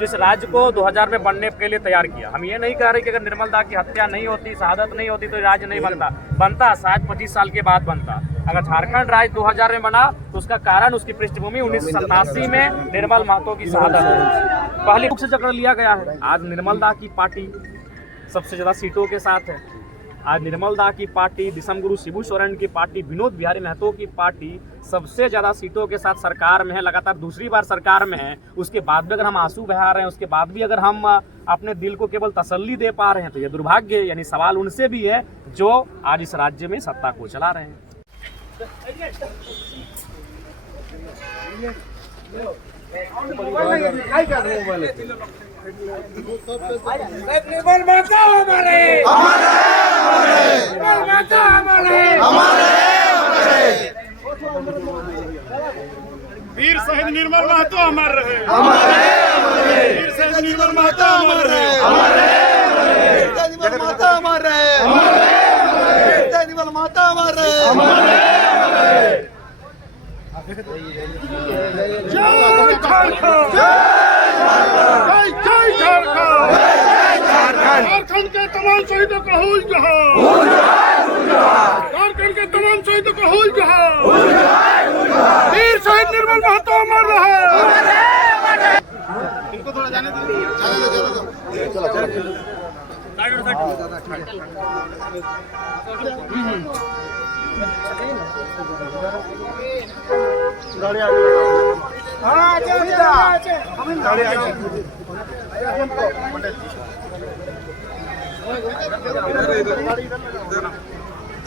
जिस राज्य को 2000 में बनने के लिए तैयार किया। हम ये नहीं कह रहे कि अगर निर्मल दा की हत्या नहीं होती, शहादत नहीं होती तो राज्य नहीं बनता शायद 25 साल के बाद बनता। अगर झारखंड राज्य 2000 में बना तो उसका कारण उसकी पृष्ठभूमि 1987 में निर्मल महतो की शहादत है। पहले रुख से जकड़ लिया गया है। आज निर्मल दा की पार्टी सबसे ज्यादा सीटों के साथ है। आज निर्मल दा की पार्टी, दिसम गुरु शिबू सोरेन की पार्टी, विनोद बिहारी महतो की पार्टी सबसे ज्यादा सीटों के साथ सरकार में है, लगातार दूसरी बार सरकार में है। उसके बाद भी अगर हम आंसू बहा रहे हैं, उसके बाद भी अगर हम अपने दिल को केवल तसल्ली दे पा रहे हैं तो ये दुर्भाग्य, यानी सवाल उनसे भी है जो आज इस राज्य में सत्ता को चला रहे हैं। निर्मल महतो वीर शहीद निर्मल महतो अमर रहे, वीर शहीद निर्मल महतो अमर रहे, निर्मल महतो अमर रहे, निर्मल महतो अमर रहे। जय झारखंड, जय झारखंड, झारखंड के तमाम शहीदों को हुल जहां, झारखंड के तमाम शहीदों को हुल जहां। वीर शहीद निर्मल महतो अमर रहे। इनको थोड़ा जाने दो, चलो चलो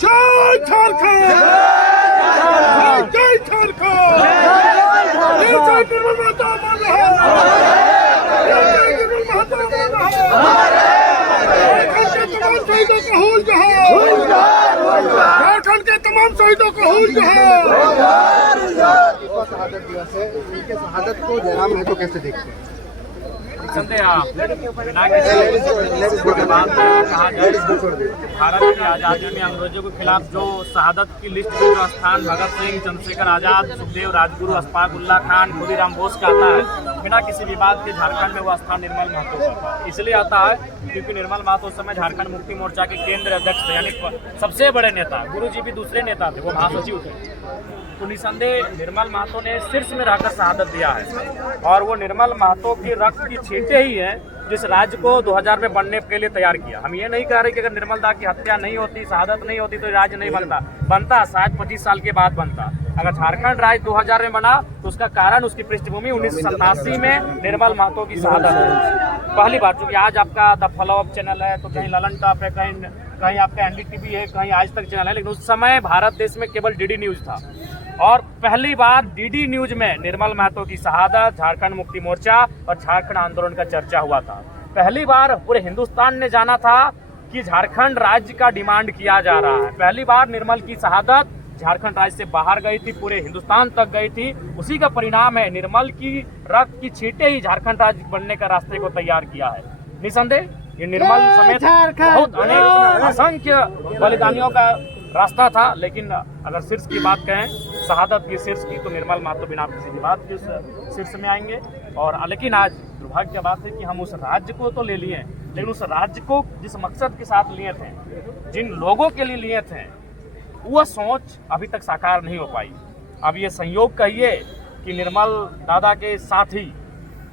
जय झारखंड, जय झारखंड, वीर शहीद निर्मल महतो अमर रहे, निर्मल महतो अमर रहे। झारखंड के तमाम शहीदों को हुल जहां, झारखंड के तमाम शहीदों को हुल जहां। शहादत दिवस है, उनके शहादत को जयराम महतो कैसे देखते हैं? बिना किसी के बाद कहा जाए भारत की आज़ादी में अंग्रेजों के खिलाफ जो शहादत की लिस्ट में जो स्थान भगत सिंह, चंद्रशेखर आजाद, सुखदेव, राजगुरु, अशफाक उल्लाह खान, खुदीराम बोस का आता है, बिना किसी विवाद के झारखंड में वो स्थान निर्मल महतो का आता है। इसलिए आता है क्योंकि निर्मल महतो उस समय झारखंड मुक्ति मोर्चा के केंद्र अध्यक्ष थे, यानी सबसे बड़े नेता। गुरु जी भी दूसरे नेता थे, वो महासचिव थे। तो निसंदेह निर्मल महतो ने शीर्ष में रहकर शहादत दिया है और वो निर्मल महतो की रक्त की छींटे ही हैं जिस राज्य को 2000 में बनने के लिए तैयार किया। हम ये नहीं कह रहे कि अगर निर्मल दा की हत्या नहीं होती, शहादत नहीं होती तो राज्य नहीं बनता शायद 25 साल के बाद बनता। अगर झारखंड राज्य 2000 में बना तो उसका कारण उसकी पृष्ठभूमि 1987 में निर्मल महतो की शहादत है। पहली बार, चूंकि आज आपका द फॉलो अप चैनल है तो कहीं ललन टॉप है, कहीं आपका NDTV है, कहीं आज तक चैनल है, लेकिन उस समय भारत देश में केवल DD न्यूज था और पहली बार DD न्यूज में निर्मल महतो की शहादत, झारखंड मुक्ति मोर्चा और झारखंड आंदोलन का चर्चा हुआ था। पहली बार पूरे हिंदुस्तान ने जाना था कि झारखंड राज्य का डिमांड किया जा रहा है। पहली बार निर्मल की शहादत झारखंड राज्य से बाहर गई थी, पूरे हिंदुस्तान तक गई थी। उसी का परिणाम है निर्मल की रक्त की छींटे ही झारखंड राज्य बनने का रास्ते को तैयार किया है। निसंदेह ये निर्मल समेत बहुत अनेक असंख्य बलिदानियों का रास्ता था, लेकिन अगर शीर्ष की बात कहें, शहादत की शीर्ष की, तो निर्मल महतो बिना किसी की बात के उस शीर्ष में आएंगे। और लेकिन आज दुर्भाग्य की बात है कि हम उस राज्य को तो ले लिए, लेकिन उस राज्य को जिस मकसद के साथ लिए थे, जिन लोगों के लिए लिए थे, वह सोच अभी तक साकार नहीं हो पाई। अब ये संयोग कहिए कि निर्मल दादा के साथी,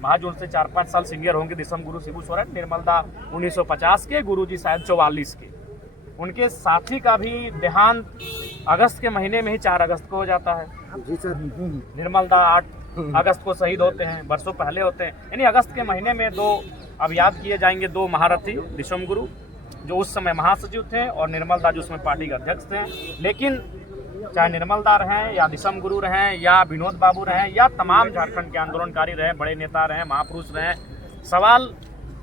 महज उनसे 4-5 साल सीनियर होंगे, दिसम गुरु शिबू सोरेन, निर्मल दा 1950 के, गुरु जी शायद 44 के, उनके साथी का भी देहांत अगस्त के महीने में ही 4 अगस्त को हो जाता है। निर्मल दा 8 अगस्त को शहीद होते हैं, बरसों पहले होते हैं। यानी अगस्त के महीने में दो, अब याद किए जाएंगे, दो महारथी, दिसम गुरु जो उस समय महासचिव थे और निर्मल दा जो उसमें पार्टी के अध्यक्ष थे। लेकिन चाहे निर्मल दा रहें या दिसम गुरु रहें या विनोद बाबू रहें या तमाम झारखंड के आंदोलनकारी रहें, बड़े नेता रहें, महापुरुष रहें, सवाल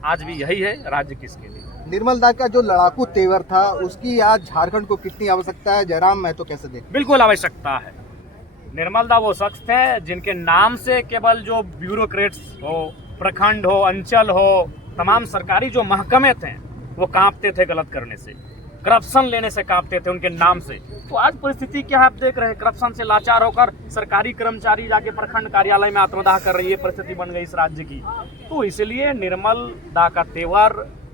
आज भी यही है, राज्य किसके लिए। निर्मल दा का जो लड़ाकू तेवर था, उसकी आज झारखंड को कितनी आवश्यकता है, जयराम महतो कैसे देखते? बिल्कुल आवश्यकता है। निर्मल दा वो शख्स थे जिनके नाम से केवल जो ब्यूरोक्रेट्स हो, प्रखंड हो, अंचल हो, तमाम सरकारी जो महकमे थे वो कांपते थे गलत करने से, करप्शन लेने से कांपते थे उनके नाम से। तो आज परिस्थिति क्या है आप देख रहे हैं, करप्शन से लाचार होकर सरकारी कर्मचारी जाके प्रखंड कार्यालय में आत्मदाह कर रही है, परिस्थिति बन गई इस राज्य की। तो इसलिए निर्मल दा का तेवर,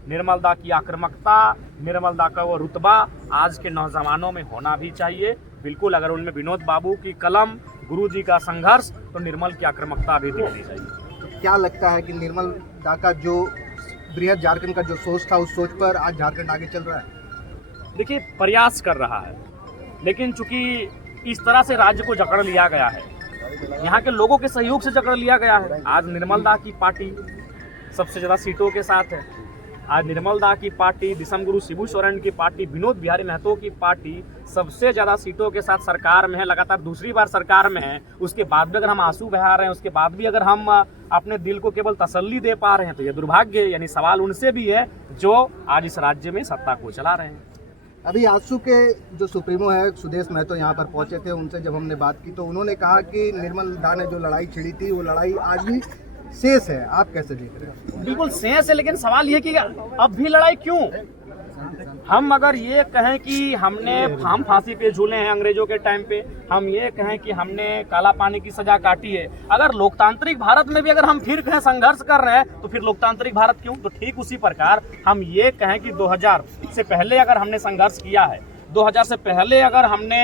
निर्मल दा की आक्रामकता, निर्मल दा का वो रुतबा आज के नौजवानों में होना भी चाहिए। बिल्कुल, अगर उनमें विनोद बाबू की कलम, गुरुजी का संघर्ष, तो निर्मल की आक्रामकता भी दिखनी चाहिए। क्या लगता है कि निर्मल दा का जो बृहद झारखंड का जो सोच था, उस सोच पर आज झारखंड आगे चल रहा है? देखिए, प्रयास कर रहा है, लेकिन चूंकि इस तरह से राज्य को जकड़ लिया गया है, यहाँ के लोगों के सहयोग से जकड़ लिया गया है। आज निर्मल दा की पार्टी सबसे ज़्यादा सीटों के साथ है। आज निर्मल दा की पार्टी, दिसम गुरु शिबू सोरेन की पार्टी, विनोद बिहारी महतो की पार्टी सबसे ज़्यादा सीटों के साथ सरकार में है, लगातार दूसरी बार सरकार में है। उसके बाद भी अगर हम आंसू बहा रहे हैं, उसके बाद भी अगर हम अपने दिल को केवल तसल्ली दे पा रहे हैं, तो ये दुर्भाग्य, यानी सवाल उनसे भी है जो आज इस राज्य में सत्ता को चला रहे हैं। अभी आजसू के जो सुप्रीमो है सुदेश महतो यहाँ पर पहुंचे थे, उनसे जब हमने बात की तो उन्होंने कहा कि निर्मल दा ने जो लड़ाई छिड़ी थी, वो लड़ाई आज भी शेष है। आप कैसे देख रहे हैं? बिल्कुल शेष है, लेकिन सवाल ये कि अब भी लड़ाई क्यों? हम अगर ये कहें कि हम फांसी पे झूले हैं अंग्रेजों के टाइम पे, हम ये कहें कि हमने काला पानी की सजा काटी है, अगर लोकतांत्रिक भारत में भी अगर हम फिर कहें संघर्ष कर रहे हैं, तो फिर लोकतांत्रिक भारत क्यों? तो ठीक उसी प्रकार हम ये कहें कि 2000 से पहले अगर हमने संघर्ष किया है, 2000 से पहले अगर हमने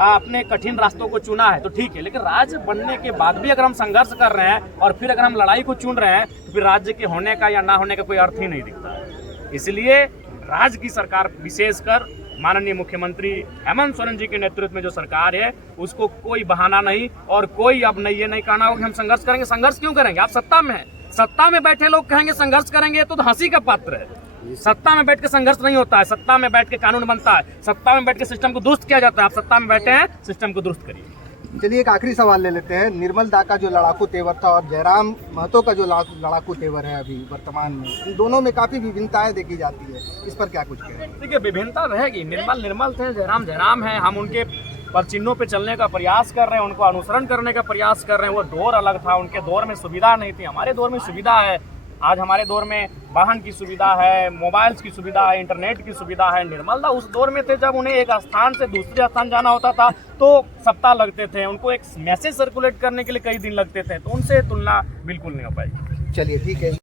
अपने कठिन रास्तों को चुना है, तो ठीक है, लेकिन राज्य बनने के बाद भी अगर हम संघर्ष कर रहे हैं और फिर अगर हम लड़ाई को चुन रहे हैं, तो फिर राज्य के होने का या ना होने का कोई अर्थ ही नहीं दिखता है। इसलिए राज्य की सरकार, विशेषकर माननीय मुख्यमंत्री हेमंत सोरेन जी के नेतृत्व में जो सरकार है, उसको कोई बहाना नहीं और कोई अब नहीं, ये नहीं कहना होगा कि हम संघर्ष करेंगे। संघर्ष क्यों करेंगे? आप सत्ता में हैं, सत्ता में बैठे लोग कहेंगे संघर्ष करेंगे तो हंसी का पात्र है। सत्ता में बैठ के संघर्ष नहीं होता है, सत्ता में बैठ के कानून बनता है, सत्ता में बैठ के सिस्टम को दुरुस्त किया जाता है। आप सत्ता में बैठे हैं, सिस्टम को दुरुस्त करिए। चलिए एक आखिरी सवाल ले लेते हैं। निर्मल दा का जो लड़ाकू तेवर था और जयराम महतो का जो लड़ाकू तेवर है अभी वर्तमान में, इन दोनों में काफी विभिन्नताएं देखी जाती है, इस पर क्या कुछ कहें? देखिए, विभिन्नता रहेगी। निर्मल थे, जयराम है। हम उनके पर चिन्हों पे चलने का प्रयास कर रहे हैं, उनको अनुसरण करने का प्रयास कर रहे हैं। वो दौर अलग था, उनके दौर में सुविधा नहीं थी, हमारे दौर में सुविधा है। आज हमारे दौर में वाहन की सुविधा है, मोबाइल्स की सुविधा है, इंटरनेट की सुविधा है। निर्मल दा उस दौर में थे जब उन्हें एक स्थान से दूसरे स्थान जाना होता था तो सप्ताह लगते थे, उनको एक मैसेज सर्कुलेट करने के लिए कई दिन लगते थे, तो उनसे तुलना बिल्कुल नहीं हो पाएगी। चलिए ठीक है।